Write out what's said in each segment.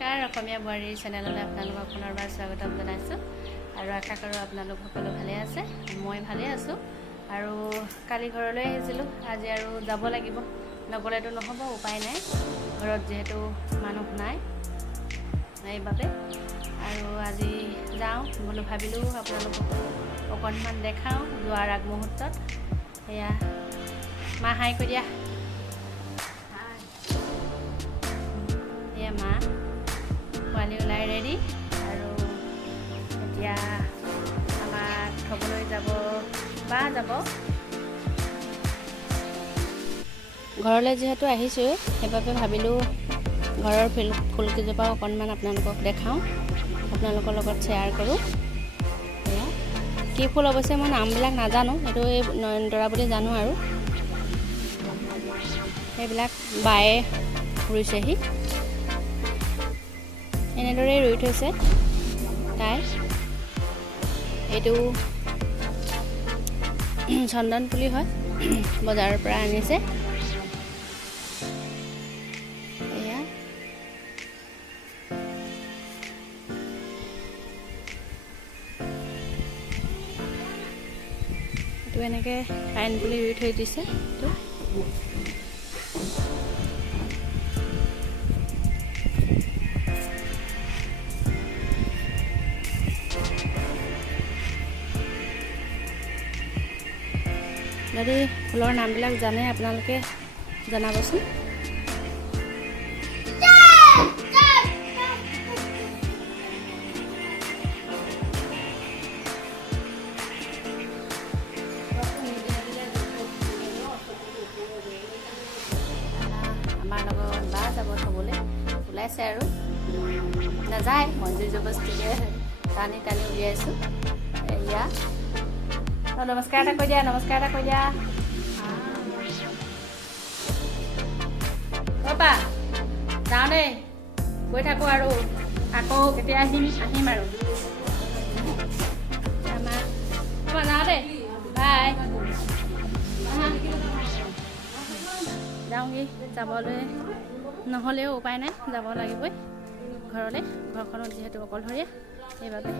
নমস্কাৰ অসমীয়া বোৱাৰীৰ চেনেললৈ আপোনালোকক পুনৰবাৰ স্বাগতম জনাইছোঁ আৰু আশা কৰোঁ আপোনালোক সকলো ভালে আছে মই ভালে আছোঁ আৰু কালি ঘৰলৈ আহিছিলোঁ আজি আৰু যাব লাগিব নগলেতো নহ'ব উপায় নাই ঘৰত যেহেতু মানুহ নাই এইবাবে আৰু আজি যাওঁ বুলি ভাবিলোঁ আপোনালোকক অকণমান দেখাওঁ যোৱাৰ আগমুহূৰ্তত এয়া মা হাই কৈ দিয়া মা পোৱালি ওলাই ৰেডি আৰু এতিয়া আমাক থ'বলৈ যাব বা যাব ঘৰলৈ যিহেতু আহিছোঁ সেইবাবে ভাবিলোঁ ঘৰৰ ফুলকেইজোপাও অকণমান আপোনালোকক দেখাওঁ আপোনালোকৰ লগত শ্বেয়াৰ কৰোঁ এয়া কি ফুল অৱশ্যে মই নামবিলাক নাজানো এইটো এই নয়নতৰা বুলি জানো আৰু সেইবিলাক বায়ে ৰুইছেহি এনেদৰেই ৰুই থৈছে তাই এইটো চন্দন পুলি হয় বজাৰৰ পৰা আনিছে এয়া এইটো এনেকৈ পাইন পুলি ৰুই থৈ দিছে এইটো যদি ফুলৰ নামবিলাক জানে আপোনালোকে জনাবচোন আমাৰ লগত বা যাব থ'বলৈ ওলাইছে আৰু নাযায় মই জুই জবস্তিকে টানি উলিয়াইছোঁ এয়া নমস্কাৰ এটা কৈ দিয়া পাপা যাওঁ দেই গৈ থাকোঁ আৰু আকৌ কেতিয়া আহিম আৰু পাপা যাওঁ দেই বাই যাওঁগৈ যাবলৈ নহ'লেও উপায় নাই যাব লাগিবই ঘৰলৈ ঘৰখনত যিহেতু অকলশৰীয়া সেইবাবে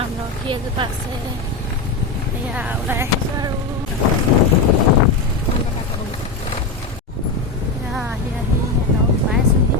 আমলখি এজোপা আছে এয়া ওলাই আহিছোঁ আৰু আহি লগ পাইছোঁহি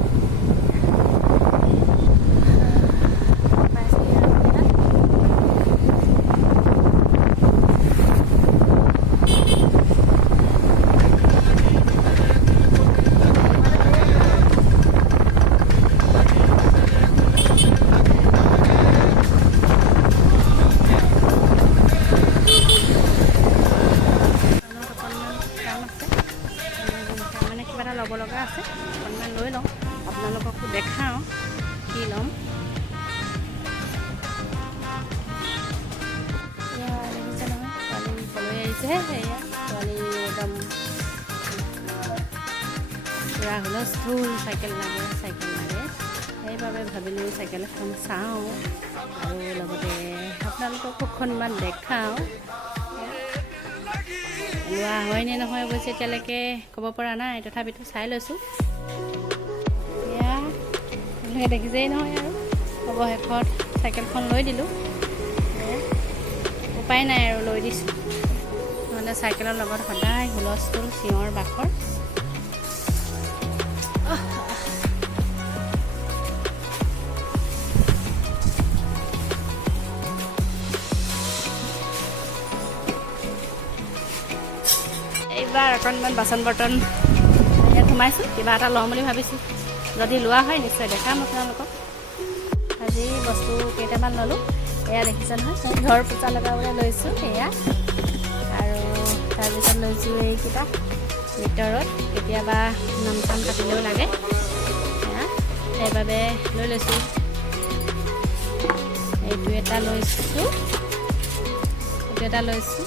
ল'ব লগা আছে অকণমান লৈ লওঁ আপোনালোককো দেখাওঁ কি ল'ম দেখিছে নহয় পোৱালি পলৈ আহিছে এয়া পোৱালি একদম পূৰা হুলস্থুল চাইকেল লাগে সেইবাবে ভাবিলোঁ চাইকেল এখন চাওঁ আৰু লগতে আপোনালোকক অকণমান দেখাওঁ লোৱা হয়নে নহয় অৱশ্যে এতিয়ালৈকে ক'ব পৰা নাই তথাপিতো চাই লৈছোঁ এয়া আপোনালোকে দেখিছেই নহয় আৰু অৱশেষত চাইকেলখন লৈ দিলোঁ উপায় নাই আৰু লৈ দিছোঁ নহ'লে চাইকেলৰ লগত সদায় হুলস্থুল চিঞৰ বাখৰ এইবাৰ অকণমান বাচন বৰ্তন ইয়াত সোমাইছোঁ কিবা এটা লওঁ বুলি ভাবিছোঁ যদি লোৱা হয় নিশ্চয় দেখাম আপোনালোকক আজি বস্তু কেইটামান ল'লোঁ এয়া দেখিছে নহয় ঘৰ পূজা লগাবলৈ লৈছোঁ এয়া আৰু তাৰপিছত লৈছোঁ এইকেইটা ভিতৰত কেতিয়াবা নাম চাম কাটিলেও লাগে এয়া সেইবাবে লৈ লৈছোঁ এইটো এটা লৈছোঁ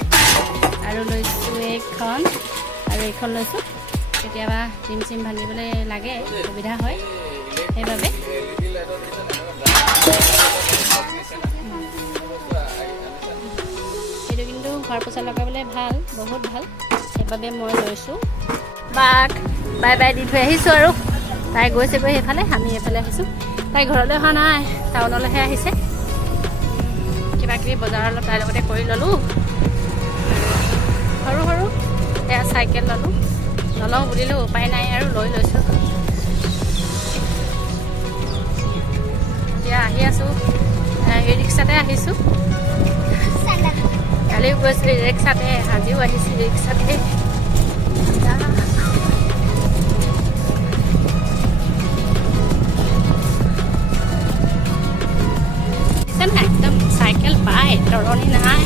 আৰু লৈছোঁ এইখন আৰু এইখন লৈছোঁ কেতিয়াবা ডিম চিম ভাঙিবলৈ লাগে সুবিধা হয় সেইবাবে সেইটো কিন্তু ঘৰ পোছা লগাবলৈ ভাল, বহুত ভাল, সেইবাবে মই লৈছোঁ। বাক বাই বাই দি থৈ আহিছোঁ আৰু তাই গৈছেগৈ সেইফালে, আমি এইফালে আহিছোঁ। তাই ঘৰলৈ অহা নাই, টাউনলৈহে আহিছে। কিবা কিবি বজাৰ অলপ তাইৰ লগতে কৰি ল'লোঁ। সৰু সৰু এয়া চাইকেল ল'লোঁ, নলওঁ বুলিলোঁ উপায় নাই আৰু লৈছোঁ। এতিয়া আহি আছোঁ, ই ৰিক্সাতে আহিছোঁ। কালিও গৈছিলোঁ ই ৰিক্সাতে, আজিও আহিছোঁ ই ৰিক্সাতে। একদম চাইকেল পাই তৰণি নাই,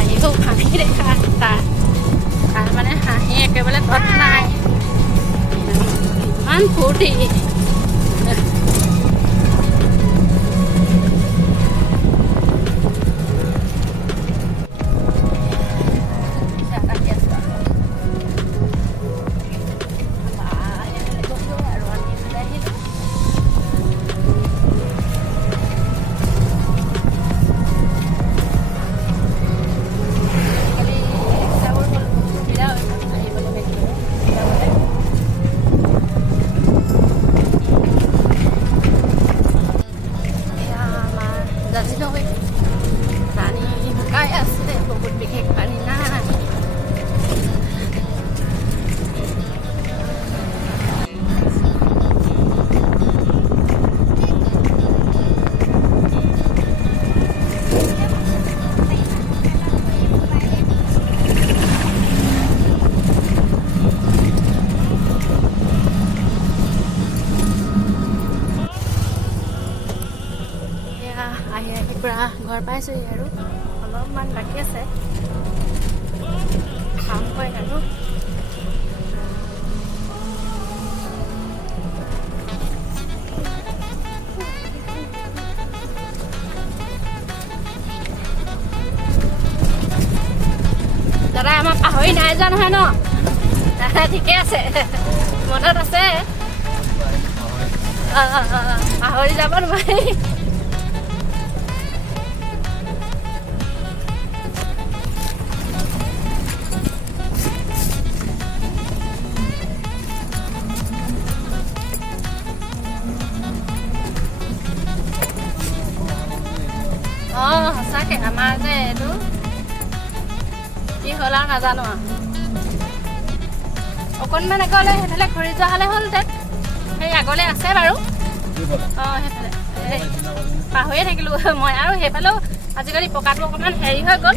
আহিব হাঁহি দেখা তাৰ মানে হাঁহি একেবাৰে তত নাই, ইমান ফূৰ্তি। পানী শুকাই আছে, বহুত বিশেষ পানী নাই। আহি পূৰা ঘৰ পাইছোঁহি আৰু অলপমান বাকী আছে, খামগৈ আৰু। দাদা আমাক পাহৰি নাই যোৱা নহয় ন? দাদা ঠিকে আছে, মনত আছে? পাহৰি যাব নোৱাৰি। সঁচাকৈ আমাৰ যে এইটো কি হ'ল আৰু নাজানো আৰু। অকণমান আগলৈ সেইফালে ঘূৰি যোৱা হ'লে হ'লহেঁতেন, সেই আগলৈ আছে বাৰু। সেইফালে পাহৰিয়ে থাকিলোঁ মই, আৰু সেইফালেও আজিকালি পকাটো অকণমান হেৰি হৈ গ'ল।